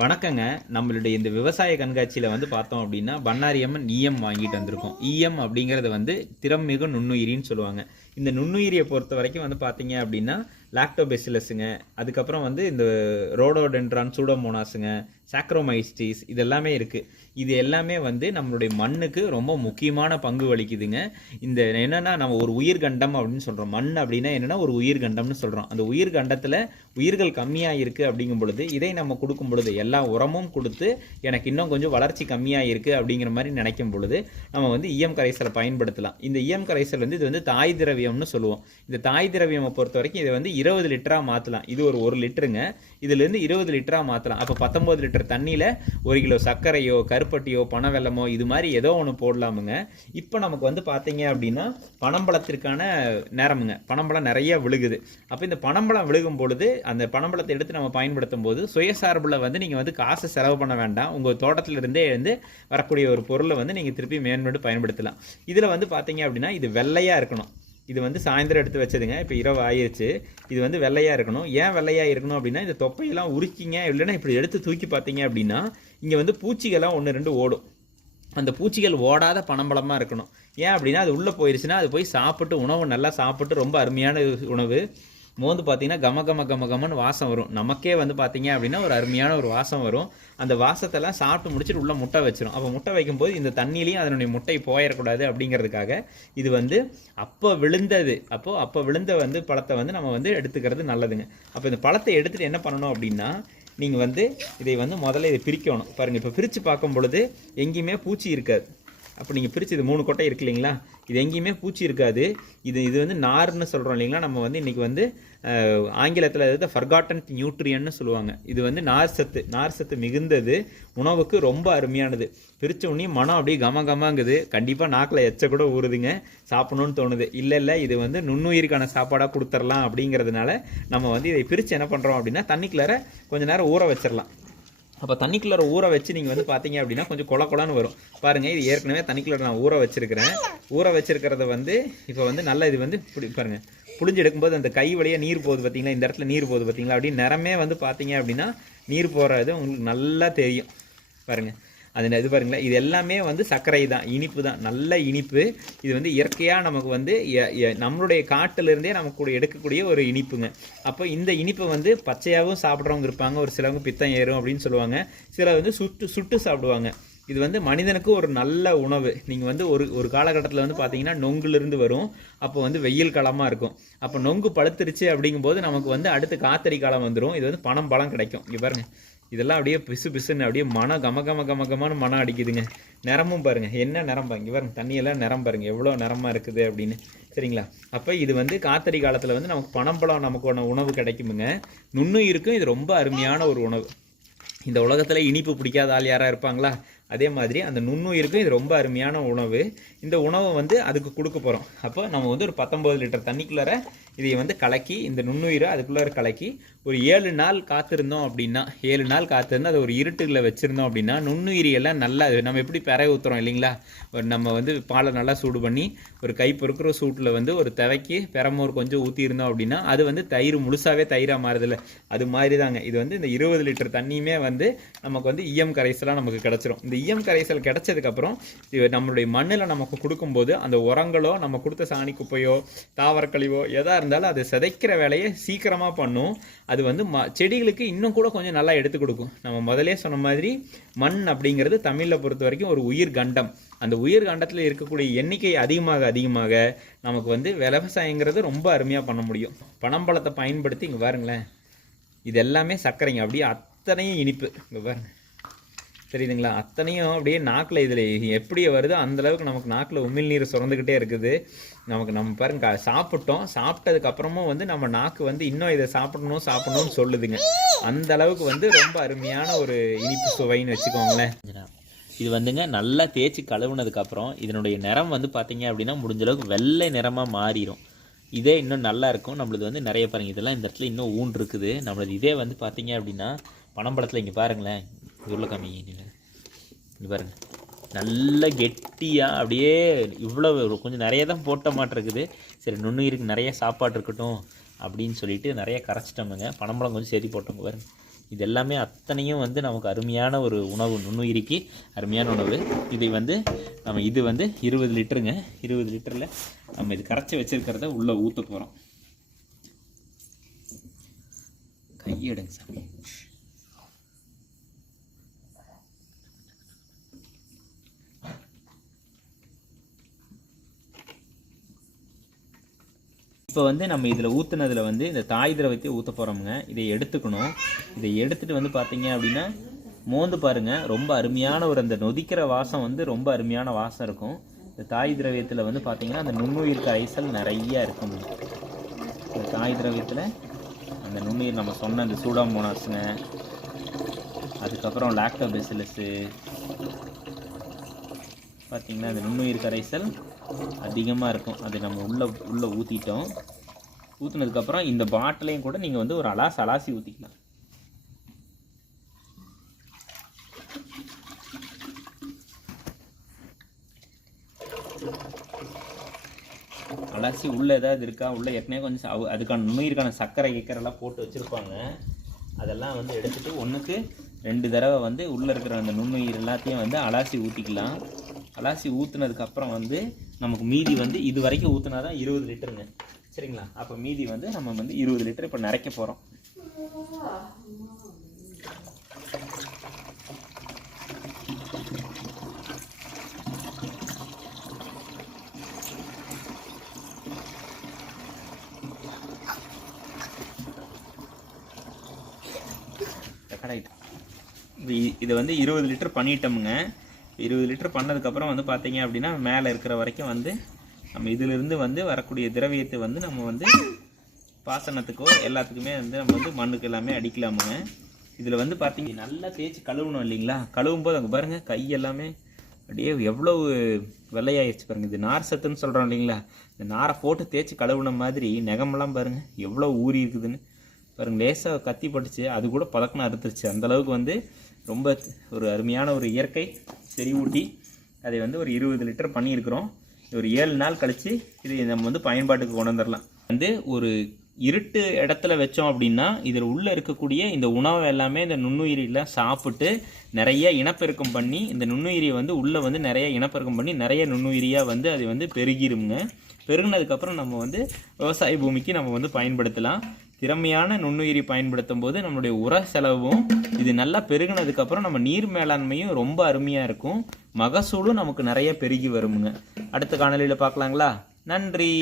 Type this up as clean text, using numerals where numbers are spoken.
வணக்கங்க. நம்மளுடைய இந்த விவசாய கண்காட்சியில வந்து பார்த்தோம் அப்படின்னா, பண்ணாரி அம்மன் ஈயம் வாங்கிட்டு வந்திருக்கோம். ஈயம் அப்படிங்கிறது வந்து திறம்மிகு நுண்ணுயிரின்னு சொல்லுவாங்க. இந்த நுண்ணுயிரிய பொறுத்தவரைக்கும் வந்து பார்த்தீங்க அப்படின்னா, லாக்டோபெசிலஸ்ங்க, அதுக்கப்புறம் வந்து இந்த ரோடோடென்ட்ரான், சூடோமோனாஸுங்க, சாக்ரோமைஸ்டிஸ் இது எல்லாமே இருக்கு. இது எல்லாமே வந்து நம்மளுடைய மண்ணுக்கு ரொம்ப முக்கியமான பங்கு வகிக்குதுங்க. இந்த என்னன்னா நம்ம ஒரு உயிர்கண்டம் அப்படின்னு சொல்றோம். மண் அப்படின்னா என்னன்னா ஒரு உயிர்கண்டம்னு சொல்றோம். அந்த உயிர்கண்டத்துல உயிர்கள் கம்மியா இருக்கு அப்படிங்கும் பொழுது இதை நம்ம கொடுக்கும் பொழுது எல்லா உரமும் கொடுத்து எனக்கு இன்னும் கொஞ்சம் வளர்ச்சி கம்மியா இருக்கு அப்படிங்கிற மாதிரி நினைக்கும் பொழுது நம்ம வந்து ஈயம் கரைசலை பயன்படுத்தலாம். இந்த ஈயம் கரைசல் வந்து இது வந்து தாய் திரவியம்னு சொல்லுவோம். இந்த தாய் திரவியம் பொறுத்த வரைக்கும் இதை வந்து 20 லிட்டரா மாத்தலாம். இது ஒரு லிட்டருங்க. இதுல இருந்து 20 லிட்டரா மாத்தலாம். அப்ப 19 லிட்டர் தண்ணியில 1 கிலோ சர்க்கரையோ கருப்பட்டியோ பனை வெல்லமோ இது மாதிரி ஏதோ ஒன்று போடலாமுங்க. இப்போ நமக்கு வந்து பார்த்தீங்க அப்படின்னா பனம்பழத்திற்கான நேரமுங்க. பனம்பழம் நிறைய விழுகுது. அப்போ இந்த பனம்பழம் விழுகும் பொழுது அந்த பனம்பழத்தை எடுத்து நம்ம பயன்படுத்தும் போது சுயசார்பில் வந்து நீங்கள் வந்து காசு செலவு பண்ண வேண்டாம். உங்கள் தோட்டத்திலிருந்தே இருந்து வரக்கூடிய ஒரு பொருளை வந்து நீங்கள் திருப்பி மேன்மேடு பயன்படுத்தலாம். இதில் வந்து பார்த்தீங்க அப்படின்னா இது வெள்ளையாக இருக்கணும். இது வந்து சாயந்தரம் எடுத்து வச்சதுங்க. இப்போ இரவு ஆயிடுச்சு. இது வந்து வெள்ளையாக இருக்கணும். ஏன் வெள்ளையாக இருக்கணும் அப்படின்னா இந்த தொப்பையெல்லாம் உரிச்சிங்க இல்லைன்னா இப்படி எடுத்து தூக்கி பார்த்தீங்க அப்படின்னா இங்கே வந்து பூச்சிகள்லாம் 1-2 ஓடும். அந்த பூச்சிகள் ஓடாத பனம்பழமாக இருக்கணும். ஏன் அப்படின்னா அது உள்ளே போயிடுச்சுன்னா அது போய் சாப்பிட்டு உணவு நல்லா சாப்பிட்டு ரொம்ப அருமையான உணவு மோந்து பார்த்தீங்கன்னா கமன்னு வாசம் வரும். நமக்கே வந்து பார்த்தீங்க அப்படின்னா ஒரு அருமையான ஒரு வாசம் வரும். அந்த வாசத்தெல்லாம் சாப்பிட்டு முடிச்சுட்டு உள்ள முட்டை வச்சிரும். அப்போ முட்டை வைக்கும்போது இந்த தண்ணியிலையும் அதனுடைய முட்டை போயிடக்கூடாது அப்படிங்கிறதுக்காக இது வந்து அப்போ விழுந்த வந்து பழத்தை வந்து நம்ம வந்து எடுத்துக்கிறது நல்லதுங்க. அப்போ இந்த பழத்தை எடுத்துகிட்டு என்ன பண்ணணும் அப்படின்னா நீங்கள் வந்து இதை வந்து முதல்ல இதை பிரிக்கணும். பாருங்கள், இப்போ பிரித்து பார்க்கும் பொழுது எங்கேயுமே பூச்சி இருக்காது. அப்போ நீங்கள் பிரித்து இது 3 கொட்டை இருக்கு இல்லைங்களா, இது எங்கேயுமே பூச்சி இருக்காது. இது வந்து நார்னு சொல்கிறோம் இல்லைங்களா. நம்ம வந்து இன்றைக்கி வந்து ஆங்கிலத்தில் இது ஃபர்காட்டன் நியூட்ரியன்னு சொல்லுவாங்க. இது வந்து நார் சத்து மிகுந்தது, உணவுக்கு ரொம்ப அருமையானது. பிரித்த உடனே மனம் அப்படியே கமங்குது. கண்டிப்பாக நாக்கில் எச்ச கூட ஊறுதுங்க, சாப்பிடணும்னு தோணுது. இல்லை இது வந்து நுண்ணுயிருக்கான சாப்பாடாக கொடுத்துடலாம் அப்படிங்கிறதுனால நம்ம வந்து இதை பிரித்து என்ன பண்ணுறோம் அப்படின்னா தண்ணிக்குள்ளார கொஞ்சம் நேரம் ஊற வச்சிடலாம். அப்போ தண்ணிக்குள்ளார ஊற வச்சு நீங்கள் வந்து பார்த்தீங்க அப்படின்னா கொஞ்சம் கொலன்னு வரும். பாருங்கள், இது ஏற்கனவே தண்ணிக்குள்ளார நான் ஊற வச்சிருக்கிறேன். ஊற வச்சிருக்கிறத வந்து இப்போ வந்து நல்லா இது வந்து பாருங்கள் புளிஞ்சு எடுக்கும்போது அந்த கை வழியாக நீர் போகுது பார்த்தீங்களா, இந்த இடத்துல நீர் போகுது பார்த்தீங்களா, அப்படி நிறமே வந்து பார்த்தீங்க அப்படின்னா நீர் போகிறது உங்களுக்கு நல்லா தெரியும். பாருங்கள், அது இது பாருங்களேன், இது எல்லாமே வந்து சர்க்கரை தான், இனிப்பு தான், நல்ல இனிப்பு. இது வந்து இயற்கையாக நமக்கு வந்து நம்மளுடைய காட்டிலிருந்தே நமக்கு எடுக்கக்கூடிய ஒரு இனிப்புங்க. அப்போ இந்த இனிப்பை வந்து பச்சையாகவும் சாப்பிட்றவங்க இருப்பாங்க. ஒரு சிலவங்க பித்தம் ஏறும் அப்படின்னு சொல்லுவாங்க. சிலர் வந்து சுட்டு சாப்பிடுவாங்க. இது வந்து மனிதனுக்கு ஒரு நல்ல உணவு. நீங்கள் வந்து ஒரு காலகட்டத்தில் வந்து பார்த்தீங்கன்னா நொங்குலேருந்து வரும். அப்போ வந்து வெயில் காலமாக இருக்கும். அப்போ நொங்கு பழுத்துருச்சு அப்படிங்கும்போது நமக்கு வந்து அடுத்து காத்தடி காலம் வந்துடும். இது வந்து பழம் கிடைக்கும். இங்கே பாருங்கள், இதெல்லாம் அப்படியே பிசுன்னு அப்படியே மனம் கமகமான மனம் அடிக்குதுங்க. நிறமும் பாருங்கள், என்ன நிறம் பாருங்க, பாருங்க தண்ணியெல்லாம் நிறம் பாருங்கள் எவ்வளோ நிறமாக இருக்குது அப்படின்னு. சரிங்களா. அப்போ இது வந்து காத்தடி காலத்தில் வந்து நமக்கு பனம்பழம் நமக்கு உணவு கிடைக்குமுங்க. நுண்ணுயிருக்கும் இது ரொம்ப அருமையான ஒரு உணவு. இந்த உலகத்தில் இனிப்பு பிடிக்காத ஆள் யாராக இருப்பாங்களா? அதே மாதிரி அந்த நுண்ணுயிருக்கும் இது ரொம்ப அருமையான உணவு. இந்த உணவை வந்து அதுக்கு கொடுக்க போகிறோம். அப்போ நம்ம வந்து ஒரு 19 லிட்டர் தண்ணிக்குள்ளார இதை வந்து கலக்கி இந்த நுண்ணுயிரை அதுக்குள்ளார கலக்கி ஒரு 7 நாள் காத்திருந்தோம் அப்படின்னா 7 நாள் காத்திருந்து அதை ஒரு இருட்டுகளை வச்சுருந்தோம் அப்படின்னா நுண்ணுயிரியெல்லாம் நல்லா நம்ம எப்படி பெற ஊற்றுறோம் இல்லைங்களா, நம்ம வந்து பாலை நல்லா சூடு பண்ணி ஒரு கை பொறுக்கிற சூட்டில் வந்து ஒரு தவைக்கு பெரமோர் கொஞ்சம் ஊற்றியிருந்தோம் அப்படின்னா அது வந்து தயிர் முழுசாகவே தயிராக மாறுதில்ல, அது மாதிரி தாங்க. இது வந்து இந்த 20 லிட்டர் தண்ணியுமே வந்து நமக்கு வந்து ஈயம் கரைசலாக நமக்கு கிடச்சிரும். இந்த ஈயம் கரைசல் கிடைச்சதுக்கப்புறம் நம்மளுடைய மண்ணில் நமக்கு கொடுக்கும்போது அந்த உரங்களோ நம்ம கொடுத்த சாணி குப்பையோ தாவரக்கழிவோ எதாக இருந்தாலும் அது சிதைக்கிற வேலையை சீக்கிரமாக பண்ணும். அது வந்து செடிகளுக்கு இன்னும் கூட கொஞ்சம் நல்லா எடுத்து கொடுக்கும். நம்ம முதலே சொன்ன மாதிரி மண் அப்படிங்கிறது தமிழில் பொறுத்த வரைக்கும் ஒரு உயிர் கண்டம். அந்த உயிர் கண்டத்தில் இருக்கக்கூடிய எண்ணிக்கை அதிகமாக நமக்கு வந்து விவசாயங்கிறது ரொம்ப அருமையாக பண்ண முடியும். பனம்பழத்தை பயன்படுத்தி இங்கே பாருங்களேன், இது எல்லாமே சர்க்கரைங்க, அப்படியே அத்தனையும் இனிப்பு. இங்கே பாருங்க, தெரியுதுங்களா, அத்தனையும் அப்படியே நாக்கில் இதில் எப்படி வருதோ அந்தளவுக்கு நமக்கு நாக்கில் உமிழ்நீர் சுரந்துக்கிட்டே இருக்குது. நம்ம பாருங்க சாப்பிட்டோம், சாப்பிட்டதுக்கப்புறமும் வந்து நம்ம நாக்கு வந்து இன்னும் இதை சாப்பிடணும்னு சொல்லுதுங்க. அந்த அளவுக்கு வந்து ரொம்ப அருமையான ஒரு இனிப்பு சுவைன்னு வச்சுக்கோங்களேன். இது வந்துங்க நல்லா தேய்ச்சி கழுவுனதுக்கப்புறம் இதனுடைய நிறம் வந்து பார்த்தீங்க அப்படின்னா முடிஞ்ச அளவுக்கு வெள்ளை நிறமாக மாறிடும். இதே இன்னும் நல்லா இருக்கும். நம்மளது வந்து நிறைய பாருங்கள், இதெல்லாம் இந்த இடத்துல இன்னும் ஊன் இருக்குது. நம்மளது இதே வந்து பார்த்தீங்க அப்படின்னா பனம்பழத்தில் இங்கே பாருங்களேன், உருளை காமி இங்கே பாருங்கள், நல்ல கெட்டியாக அப்படியே இவ்வளோ கொஞ்சம் நிறைய தான் போட்ட மாட்டிருக்குது. சரி நுண்ணுயிருக்கு நிறைய சாப்பாடு இருக்கட்டும் அப்படின்னு சொல்லிட்டு நிறைய கரைச்சிட்டோமுங்க. பனம்பழம் கொஞ்சம் சேர்த்து போட்டோங்க பாருங்க. இது எல்லாமே அத்தனையும் வந்து நமக்கு அருமையான ஒரு உணவு, நுண்ணுயிரிக்கு அருமையான உணவு. இதை வந்து நம்ம இது வந்து 20 லிட்டருங்க. 20 லிட்டரில் நம்ம இது கரைச்சி வச்சுருக்கிறத உள்ளே ஊற்ற போகிறோம். கையெடுங்க சாமி. இப்போ வந்து நம்ம இதில் ஊற்றுனதில் வந்து இந்த தாய் திரவத்தை ஊற்ற போகிறோமுங்க. இதை எடுத்துக்கணும். இதை எடுத்துகிட்டு வந்து பார்த்தீங்க அப்படின்னா மோந்து பாருங்கள், ரொம்ப அருமையான ஒரு அந்த நொதிக்கிற வாசம் வந்து ரொம்ப அருமையான வாசம் இருக்கும். இந்த தாய் திரவியத்தில் வந்து பார்த்தீங்கன்னா அந்த நுண்ணுயிர் கரைசல் நிறையா இருக்குங்க. இந்த தாய் திரவியத்தில் அந்த நுண்ணுயிர் நம்ம சொன்ன அந்த சூடாமோனாஸுங்க, அதுக்கப்புறம் லாக்டோபெசிலஸு, பார்த்திங்கன்னா அந்த நுண்ணுயிர் கரைசல் அதிகமாக இருக்கும். அது நம்ம உள்ளே ஊற்றிட்டோம். ஊற்றுனதுக்கப்புறம் இந்த பாட்டிலையும் கூட நீங்கள் வந்து ஒரு அலாசி ஊற்றிக்கலாம். அலாசி உள்ளே ஏதாவது இருக்கா, உள்ளே ஏற்கனவே கொஞ்சம் அதுக்கான நுண்ணுயிருக்கான சர்க்கரை கிக்கரெல்லாம் போட்டு வச்சுருப்பாங்க. அதெல்லாம் வந்து எடுத்துகிட்டு 1க்கு 2 தடவை வந்து உள்ளே இருக்கிற அந்த நுண்ணுயிர் எல்லாத்தையும் வந்து அலாசி ஊற்றிக்கலாம். அலாசி ஊற்றுனதுக்கப்புறம் வந்து நமக்கு மீதி வந்து இது வரைக்கும் ஊற்றுனா தான் 20 லிட்டருங்க. சரிங்களா? அப்போ மீதி வந்து நம்ம வந்து 20 லிட்டர் இப்போ நிறைக்க போகிறோம். இது வந்து 20 லிட்டர் பண்ணிட்டோமுங்க. 20 லிட்டர் பண்ணதுக்கப்புறம் வந்து பார்த்தீங்க அப்படின்னா மேலே இருக்கிற வரைக்கும் வந்து நம்ம இதிலிருந்து வந்து வரக்கூடிய திரவியத்தை வந்து நம்ம வந்து பாசனத்துக்கோ எல்லாத்துக்குமே வந்து நம்ம வந்து மண்ணுக்கு எல்லாமே அடிக்கலாமுங்க. இதில் வந்து பார்த்தீங்க நல்லா தேய்ச்சி கழுவணும் இல்லைங்களா? கழுவும் போது அங்கே பாருங்கள் கை எல்லாமே அப்படியே எவ்வளவு வெள்ளையாயிருச்சு பாருங்கள். இது நார் சத்துன்னு சொல்கிறோம் இல்லைங்களா? இந்த நாரை போட்டு தேய்ச்சி கழுவுன மாதிரி நெகமெல்லாம் பாருங்கள் எவ்வளோ ஊறி இருக்குதுன்னு பாருங்கள். லேசாக கத்தி பட்டுச்சு, அது கூட பதக்கணும் அறுத்துருச்சு. அந்தளவுக்கு வந்து ரொம்ப ஒரு அருமையான ஒரு இயற்கை செறிவூட்டி அதை வந்து ஒரு 20 லிட்டர் பண்ணியிருக்கிறோம். ஒரு 7 நாள் கழித்து இது நம்ம வந்து பயன்பாட்டுக்கு கொண்டு வந்துடலாம். வந்து ஒரு இருட்டு இடத்துல வச்சோம் அப்படின்னா இதில் உள்ளே இருக்கக்கூடிய இந்த உணவு எல்லாமே இந்த நுண்ணுயிரிலாம் சாப்பிட்டு நிறைய இனப்பெருக்கம் பண்ணி இந்த நுண்ணுயிரியை வந்து உள்ளே வந்து நிறைய இனப்பெருக்கம் பண்ணி நிறைய நுண்ணுயிரியாக வந்து அது வந்து பெருகிருங்க. பெருகினதுக்கப்புறம் நம்ம வந்து விவசாய பூமிக்கு நம்ம வந்து பயன்படுத்தலாம். திறமையான நுண்ணுயிரி பயன்படுத்தும் போது நம்மளுடைய உர செலவும் இது நல்லா பெருகினதுக்கப்புறம் நம்ம நீர் மேலாண்மையும் ரொம்ப அருமையாக இருக்கும். மகசூலும் நமக்கு நிறைய பெருகி வருமுங்க. அடுத்த காணொலியில் பார்க்கலாங்களா? நன்றி.